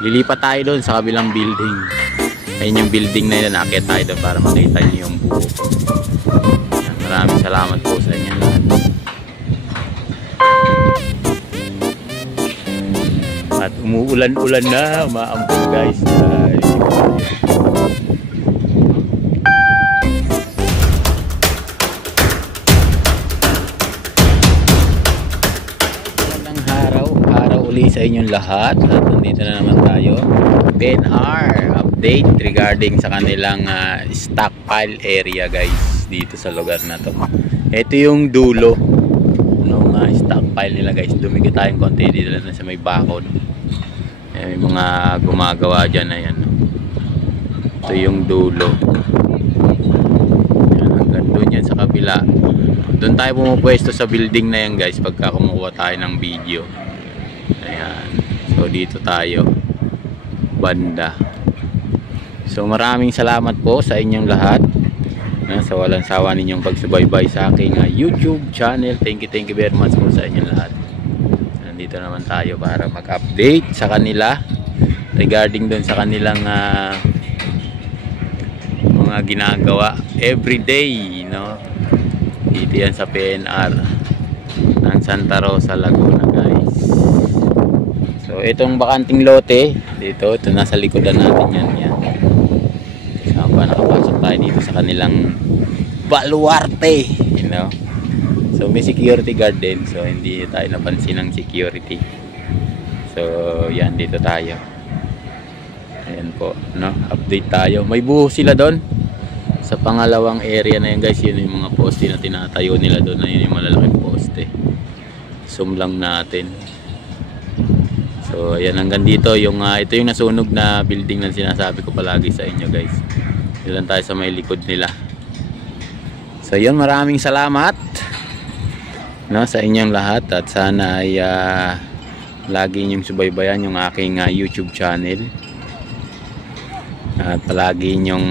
Lilipat tayo doon sa kabilang building. Ayun yung building na yun, nakakita tayo doon para makita nyo yung buo. Yan, maraming salamat po sa inyo lahat. At umuulan-ulan na, maambon guys. Araw uli sa inyong lahat. At nandito na naman tayo. PNR update regarding sa kanilang stockpile area guys, dito sa lugar na to. Ito yung dulo ng stockpile nila guys. Dumikit tayong konti dito na sa may bakod. May mga gumagawa dyan na yan. Ito yung dulo. Yan, hanggang doon yan sa kabila. Doon tayo pumupwesto sa building na yan guys pagka kumukuha tayo ng video. Ayan. So dito tayo banda. So maraming salamat po sa inyong lahat sa walang sawa ninyong pagsubaybay sa aking YouTube channel. Thank you very much po sa inyong lahat. Nandito naman tayo para mag-update sa kanila regarding doon sa kanilang mga ginagawa everyday, no? Dito yan sa PNR ng Santa Rosa, Laguna guys. So itong bakanting lote dito, ito nasa likodan natin yan. Saan pa nakapasok tayo dito sa kanilang baluarte, you know? So may security guard din, so hindi tayo napansin ng security. So yan, dito tayo. Ayan po, no? Update tayo. May buho sila doon sa pangalawang area na yan guys. Yun yung mga poste na tinatayo nila doon. Ayun yung malalaking poste. Zoom lang natin. So ayan, hanggang dito yung ito yung nasunog na building na sinasabi ko palagi sa inyo guys. Diyan tayo sa may likod nila. So yun, maraming salamat, no, sa inyong lahat. At sana ay lagi ninyong subaybayan yung aking YouTube channel. At palagi ninyong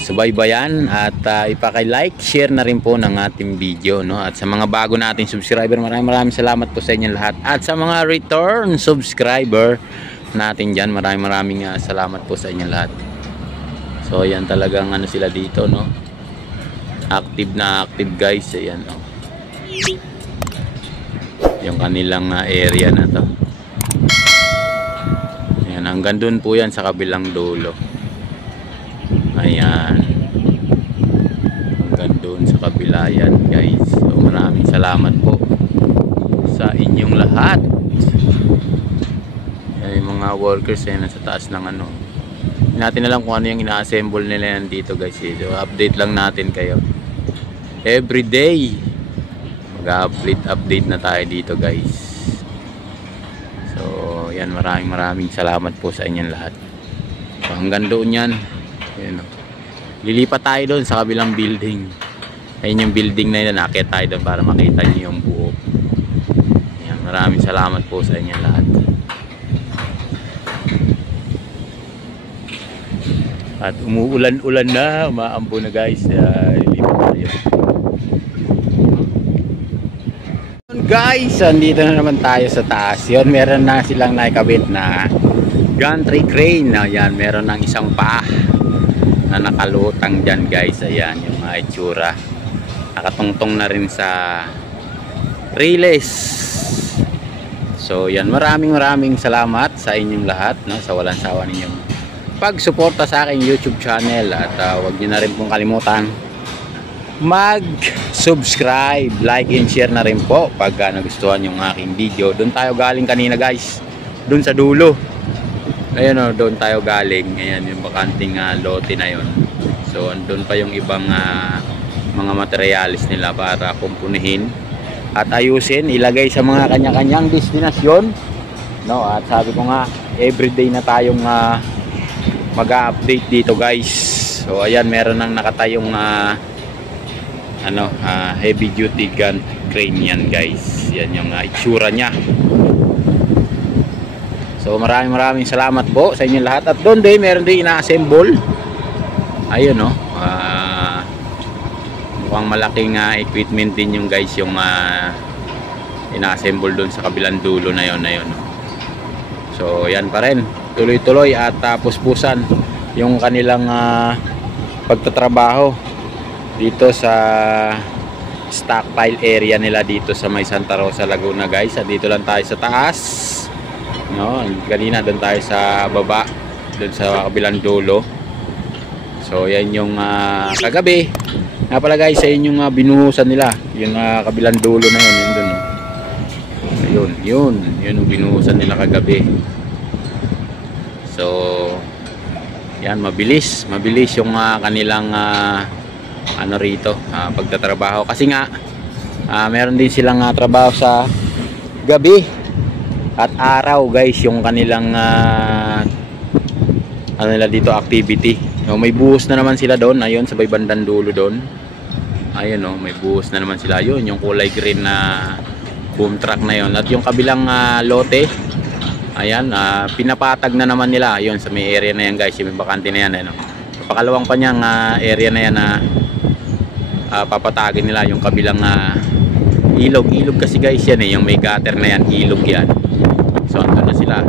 subaybayan at ipaki-like, share na rin po ng ating video, no? At sa mga bago nating subscriber, maraming salamat po sa inyo lahat. At sa mga return subscriber natin dyan, maraming salamat po sa inyo lahat. So ayan, talagang sila dito, no? Active na active guys. Ayan, no? Yung kanilang area na to. Ayan, hanggang dun po yan sa kabilang dulo. Ayan, hanggang doon sa kabila yan guys. So maraming salamat po sa inyong lahat. Ayan, yung mga workers ay nasa taas ng hindi natin alam kung ano yung ina-assemble nila yan dito guys. So update lang natin kayo everyday. Mag-update na tayo dito guys. So yan, maraming salamat po sa inyong lahat. So hanggang doon yan. Ayan, lilipat tayo doon sa kabilang building. Ayun yung building na yun, nakakita tayo doon para makita nyo yung buo. Ayan, maraming salamat po sa inyo lahat. At umuulan-ulan na, maambon na guys. Lilipat tayo guys. Andito na naman tayo sa taas. Yun, meron na silang naikabit na gantry crane. Ayan, meron ng isang paa na nakalutang dyan guys. Ayan yung mga itsura, nakatungtong na rin sa relays. So yan, maraming salamat sa inyong lahat, no, sa walang sawa ninyong pagsuporta sa aking YouTube channel. At huwag nyo na rin pong kalimutan mag subscribe, like and share na rin po pag nagustuhan yung aking video. Doon tayo galing kanina guys, doon sa dulo. Ayun, doon tayo galing. Ayan yung bakanting lote na yun. So doon pa yung ibang mga materialis nila para kumpunihin at ayusin, ilagay sa mga kanya-kanyang destinasyon, no? At sabi ko nga, everyday na tayong mag-update dito guys. So ayan, meron nang nakatayong heavy duty gun crane yan guys. Yan yung itsura nya. So maraming salamat po sa inyo lahat. At doon din, meron din ina-assemble. Ayun, no. Mukhang malaking equipment din yung guys, yung ina-assemble doon sa kabilang dulo na yon. So yan pa rin, tuloy-tuloy at puspusan yung kanilang pagtatrabaho dito sa stockpile area nila dito sa may Santa Rosa, Laguna guys. At dito lang tayo sa taas, no? Kanina doon tayo sa baba, doon sa kabilang dulo. So yan yung kagabi nga pala guys, ayun yung binuhusan nila, yung kabilang dulo na yun, yun doon. Yun yung binuhusan nila kagabi. So yan, mabilis yung kanilang ano rito, pagtatrabaho, kasi nga meron din silang trabaho sa gabi at araw guys, yung kanilang ano nila dito, activity. So, may buhos na naman sila doon, ayun sa may bandang dulo doon. Ayun may buhos na naman sila, yun yung kulay green na boom truck na yun. At yung kabilang lote, ayan, pinapatag na naman nila yun sa may area na yan guys, yung bakante na yan, pakalawang pa niyang area na yan na papatagin nila yung kabilang ilog kasi guys yan yung may gutter na yan, ilog yan. So ando na sila,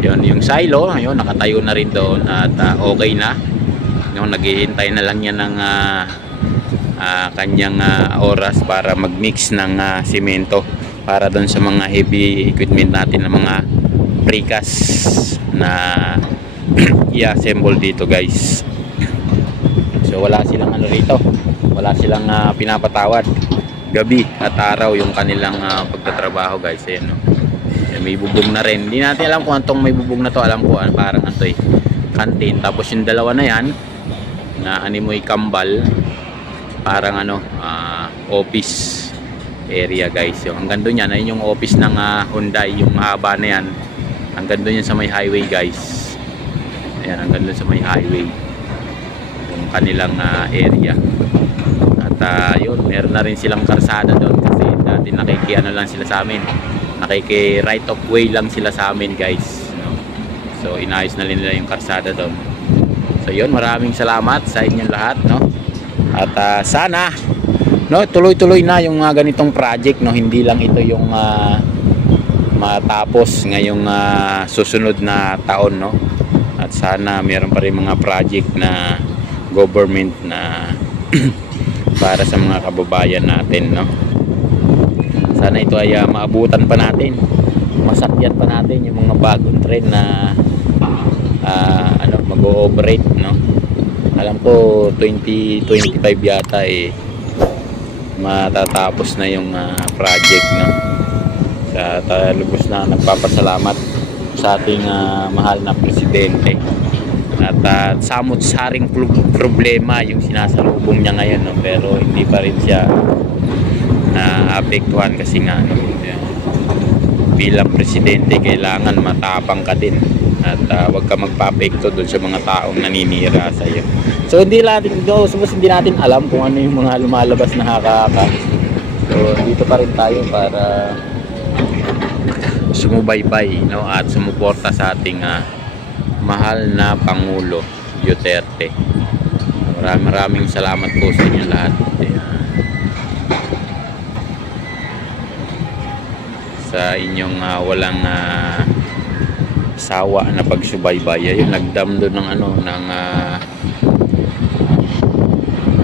yun yung silo, ayun, nakatayo na rin doon at okay na, naghihintay na lang yan ng kanyang oras para mag-mix ng simento para doon sa mga heavy equipment natin na mga precast na i-assemble dito guys. So wala silang rito, wala silang pinapatawad, gabi at araw yung kanilang pagtatrabaho guys. Ayan, may bubong na rin, hindi natin alam kung antong may bubong na to, alam ko parang kantin. Tapos yung dalawa na yan na animoy kambal, parang office area guys. Yung hanggang doon yan, ayun yung office ng Hyundai, yung mahaba na yan, hanggang doon yan sa may highway guys. Ayan, hanggang doon sa may highway yung kanilang area. At yun, meron na rin silang karsada doon kasi dati nakikiano lang sila sa amin, nakiki right of way lang sila sa amin guys, so inayos na nila yung karsada doon. So yun, maraming salamat sa inyong lahat, at sana tuloy-tuloy na yung ganitong project, hindi lang ito yung matapos ngayong susunod na taon, at sana meron pa rin mga project na government na para sa mga kababayan natin, sana ito ay maabutan pa natin, masakyan pa natin yung mga bagong trend na mag-ooperate, alam ko 2025 yata matatapos na yung project, At lubos na nagpapasalamat sa ating mahal na presidente. At samot-saring problema yung sinasalubong niya ngayon, pero hindi pa rin siya naapektuhan kasi nga bilang presidente kailangan matapang ka din at wag ka magpa-apekto doon sa mga taong naninira sa iyo. So hindi natin alam kung ano yung mga lumalabas na haka-haka. So dito pa rin tayo para sumubaybay, at sumuporta sa ating mahal na Pangulo Duterte. Maraming salamat po sa inyo lahat. Sa inyong walang sawa na pagsubaybay. Ayun, nagdam doon ng ng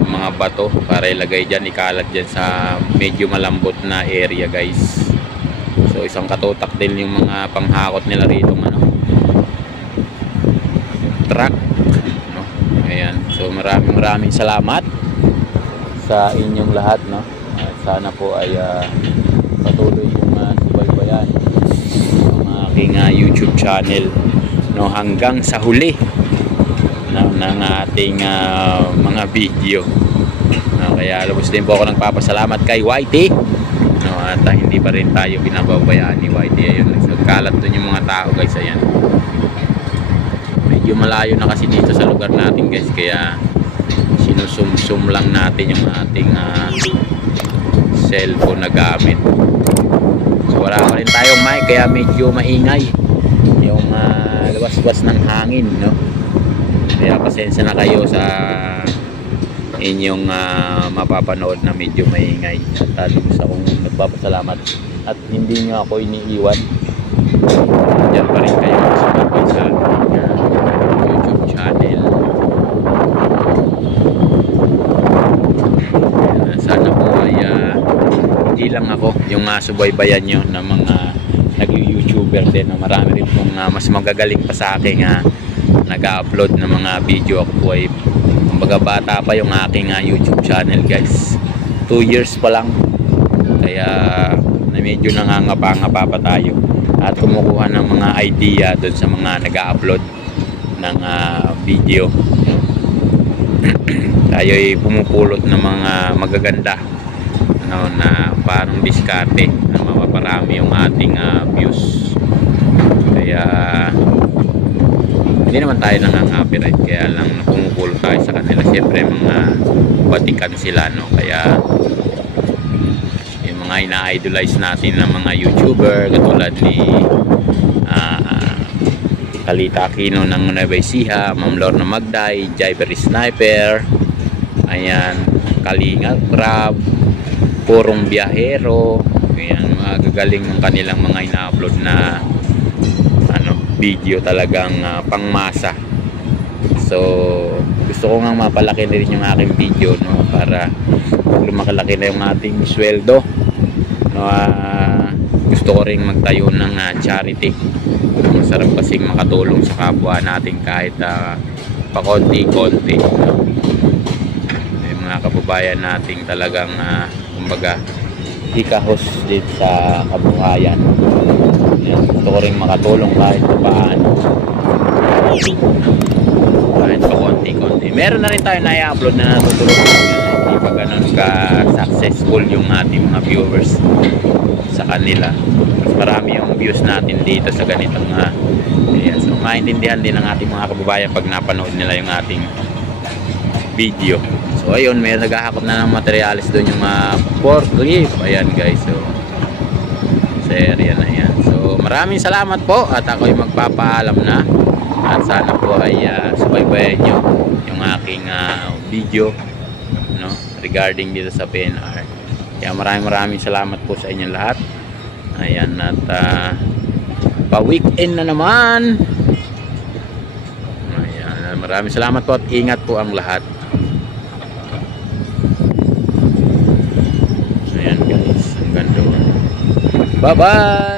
mga bato para ilagay dyan, ikalat dyan sa medyo malambot na area guys. So isang katutak din yung mga panghakot nila rito, truck, ayan. So maraming salamat sa inyong lahat, at sana po ay patuloy yung subaybayan ang aking YouTube channel, hanggang sa huli ng ating mga video, kaya lubos din po ako nagpapasalamat kay YT, at hindi pa rin tayo binababayaan ni YT. Ayun, nagkalat dun yung mga tao guys. Ayan, medyo malayo na kasi dito sa lugar natin guys, kaya sinusum lang natin yung ating cellphone na gamit. So wala pa rin tayong mic, kaya medyo maingay yung labas-labas ng hangin, kaya pasensya na kayo sa inyong mapapanood na medyo maingay. At gusto akong nagpapasalamat at hindi nyo ako iniiwan. Diyan pa rin kayo sumabay sa YouTube channel. Sana po ay hindi lang ako yung subaybayan nyo ng mga nag-YouTuber din. Marami rin pong mas magagaling pa sa akin nag-upload ng mga video. Ako po ay kumbaga bata pa yung aking YouTube channel, guys. 2 years pa lang. Kaya medyo nangangapa-ngapa pa tayo at kumukuha ng mga idea doon sa mga nag-upload ng video. Tayo ay pumupulot ng mga magaganda na parang diskarte na mapaparami yung ating views. Kaya hindi naman tayo nangangapiright, kaya lang pumupulot tayo sa kanila. Siyempre mga batikan sila, no? Kaya yung mga ina-idolize natin ng mga YouTuber katulad ni Kalita Aquino ng Nueva Ecija, Ma'am Lorna Magday, Jaibery Sniper, ayan, Kalinga Crab, Purong Biyahero. Ayan, magagaling ng kanilang mga ina-upload na video, talagang pangmasa. So gusto ko nga mapalaki na rin yung aking video, no, para lumakalaki na yung ating sweldo, no. Gusto ko rin magtayo ng charity. Masarap kasing makatulong sa kapwa natin kahit pakonti-konti, no? Yung mga kababayan nating talagang kumbaga hikahos din sa kabuhayan. Yan, gusto ko rin makatulong kahit paano, kahit pa konti-konti. Meron na rin tayo na i-upload na natutulog. Hindi pa ganun ka-successful yung ating mga viewers sa kanila. Mas marami yung views natin dito sa ganitong ayan. So maintindihan din ng ating mga kababayan pag napanood nila yung ating video. So ayun, may naghahakot na ng materialis doon yung forklift. Ayan guys, so sa area na yan. So maraming salamat po at ako'y magpapaalam na. At sana po ay subaybayan nyo yung aking video, no, regarding dito sa PNR. Kaya maraming salamat po sa inyong lahat. Ayan, at pa-weekend na naman. Ayan, maraming salamat po at ingat po ang lahat. Ayan guys, hanggang doon. Bye bye.